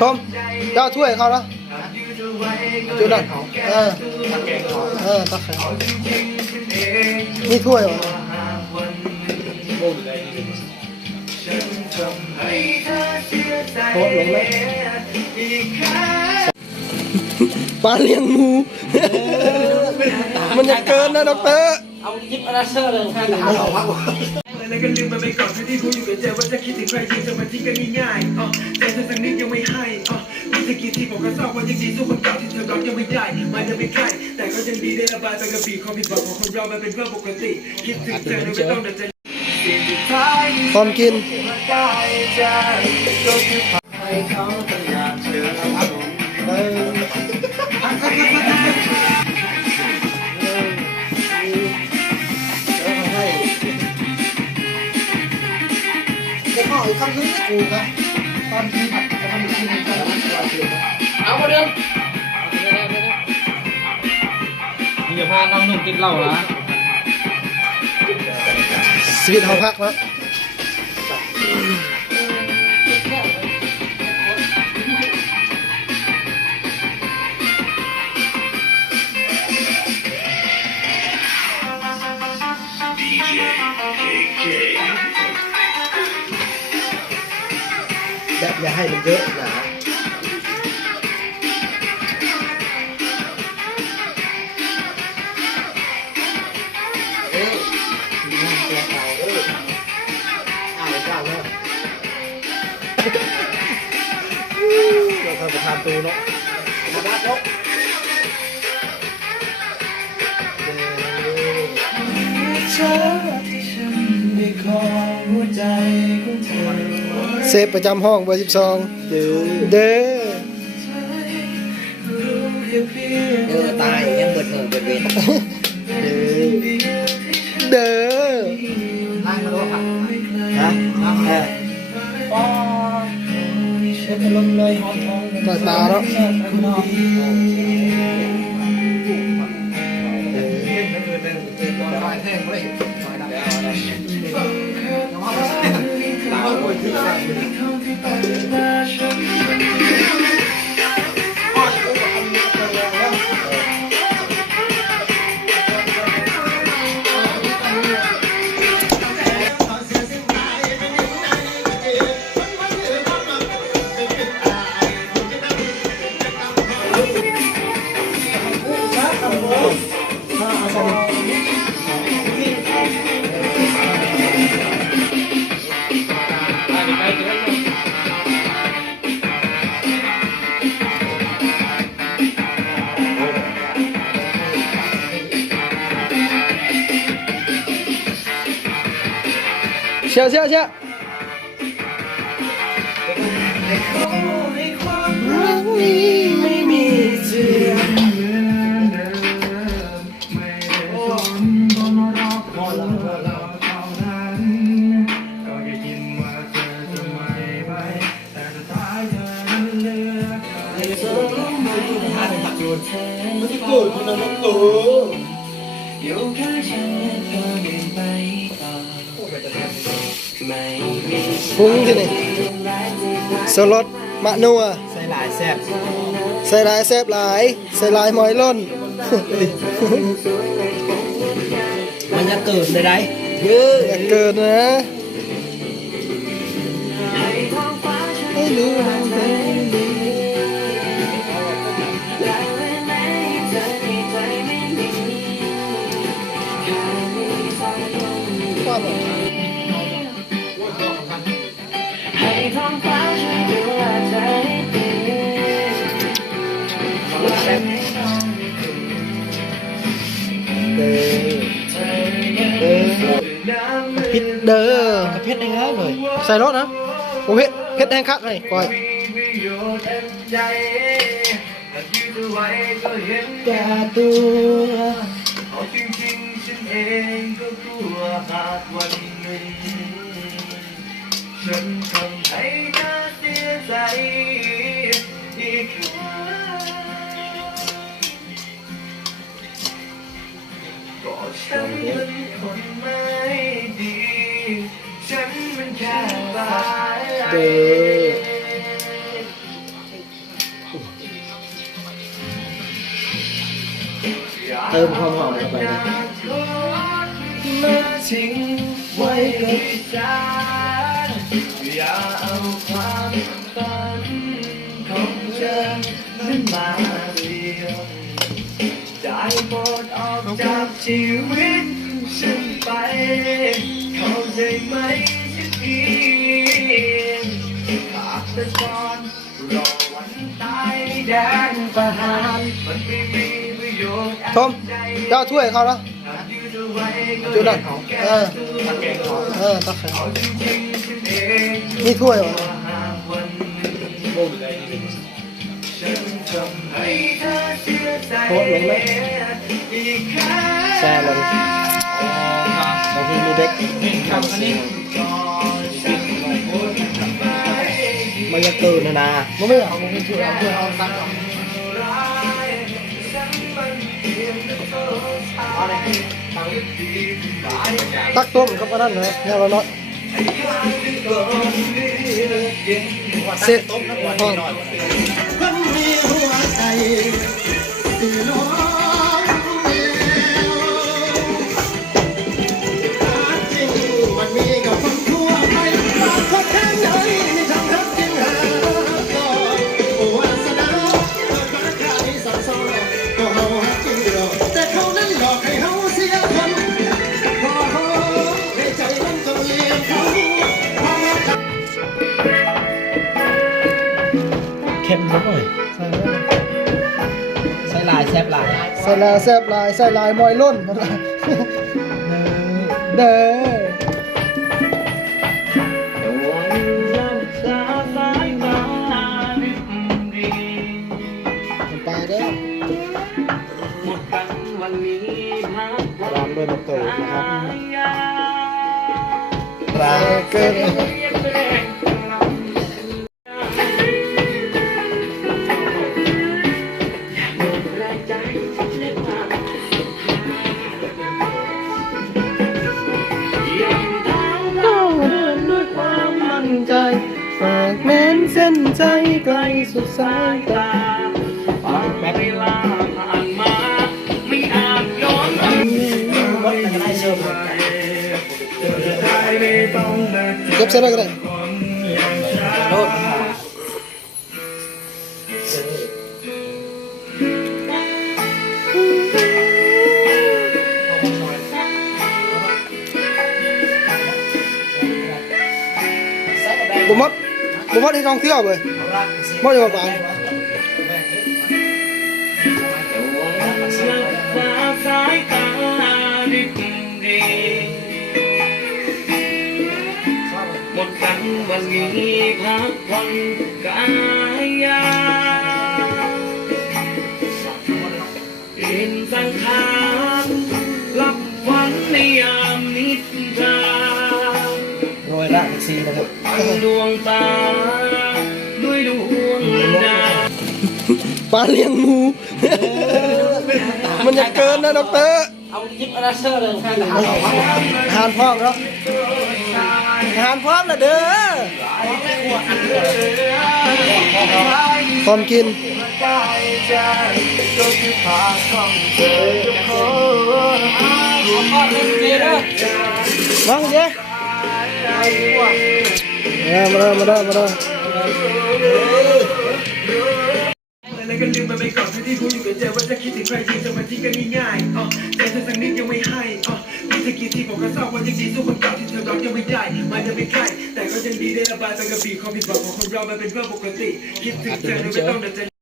ทอมเจ้าถ้วยเขาแล้วจุดนั้นเออเออตักใส่นี่ถ้วยวะโคตรลงเลยปลาเลี้ยงหมูมันจะเกินนะด็อกเตอร์เอายิบอะไรเซอร์เลยข้างหลัง แล้วก็ลืมมันไปก่อนที่รู้อยู่กับใจว่าจะคิดถึงใครจริงจะมาทิ้งกันง่ายๆอ๋อแต่เธอสักนิดยังไม่ให้อ๋อมีสกิลที่ผมก็ทราบว่ายังดีสู้คนเก่าที่เธอรักยังไม่ได้มันยังไม่ใกล้แต่ก็ยังดีได้ระบายไปกับบีความผิดหวังของคนเรามันเป็นเรื่องปกติคิดถึงเธอโดยไม่ต้องเดินใจสิ่งสุดท้ายพร้อมกินได้ใจก็คือให้เขาตั้งนานเธอ ครับผมจะขออีกคำนึงกูครับตอนที่ผัดจะทำอีกทีนึงก็แล้วมันจะเสียเอามาเดิมมีอย่าพาน้องหนุ่มติดเหล้านะชีวิตเขาพักแล้วแบ อย่าให้มันเยอะนะเอ้ยน้ำตัวเก่าเอ้ยอ่านเจ้าเนาะเราทำประธาน ตูเนาะมาบ้านเนาะเซฟประจำห้องเบอร์สิบสองเด้อเด้อเออตายยังเบิดเงินเบิดเวรเด้อล้างมาด้วยผักฮะเออป้อเช็ดลมเลย เชียวเชียวเชียวไม่มีเสียง พุงที่นี่สลดมะนัวใส่หลายแซ่บใส่หลายแซบหลายใส่หลายหมอยล้นมันจะเกิดเลยได้เยอะอย่าเกินนะไม่รู้ว่า เด้อเพชรได้แล้วเลยใส่รถนะโอ้เพชรเพชรแดงคักเลยก่อยแกตัวเอาจริงๆฉันเองก็กลัวหากวันหนึ่ง เดติมความหอมเข้ไปนะทิ้งไว้กับฉันอย่าเอาความฝันของฉันนั้นมาเรียงได้หมดออกจากชีวิตฉันไป เข้าใจไหม ฉันเพียงขาดแต่ก่อนรอวันตายแดนประหารมันไม่มีประโยชน์ชมเจ้าถ้วยเขาแล้วจุดนั่นเออเออตักใส่นี่ถ้วยวะโคตรลงไหมแซ่ลงบางทีมีเด็ก มันยังตื่นนะนะมันไม่เอามันช่วยเอาช่วยเอาตักเอาตักต้มกับอันนั้นเลยเนี่ยเราเนาะเสร็จพอคนมีหัวใจที่น้อ เข้มสักหน่อยใส่แล้วใส่ลายแซ่บลายใส่ลายแซบลายใส่ลายมอยล้นมันละเด้อมันไปเด้อตามด้วยมะกรูดนะครับเออเกิน สุดสายตาฝากแม้เวลาผ่านมา ไม่อาจย้อนรถจะได้เชื่อมเก็บเสร็จแล้วก็ได้รถบุมดบุมดที่ท่องเที่ยวเลย มดอยู่กับปานสายตาดิบดีหมดกันวันนี้พักผ่อนกายยาเห็นสังขารรับฝันในยามนิทราโรยละแท็กซี่นะครับดวงตา ปลาเลี้ยงหมู มันจะเกินนะด็อกเตอร์เอายิบอะไรเชื่อเลยข้างหลังอาหารพร้อมแล้วอาหารพร้อมแล้วเด้อพร้อมกินมาเจ๊มาเด้อมาเด้อมาเด้ออะไร ก็ลืมมันไปก่อนที่รู้อยู่กับใจว่าจะคิดถึงใครจริงจะมาทิ้งกันง่ายๆอ๋อแต่เธอสักนิดยังไม่ให้อ๋อมีสักกี่ที่ผมก็เศร้าว่ายังดีสู้คนเก่าที่เธอรักยังไม่ได้ มันยังไม่ใกล้แต่ก็ยังดีได้ระบายไปกับบีความผิดหวังของคนเรามันเป็นเรื่องปกติ คิดถึงเธอโดยไม่ต้องเดินใจ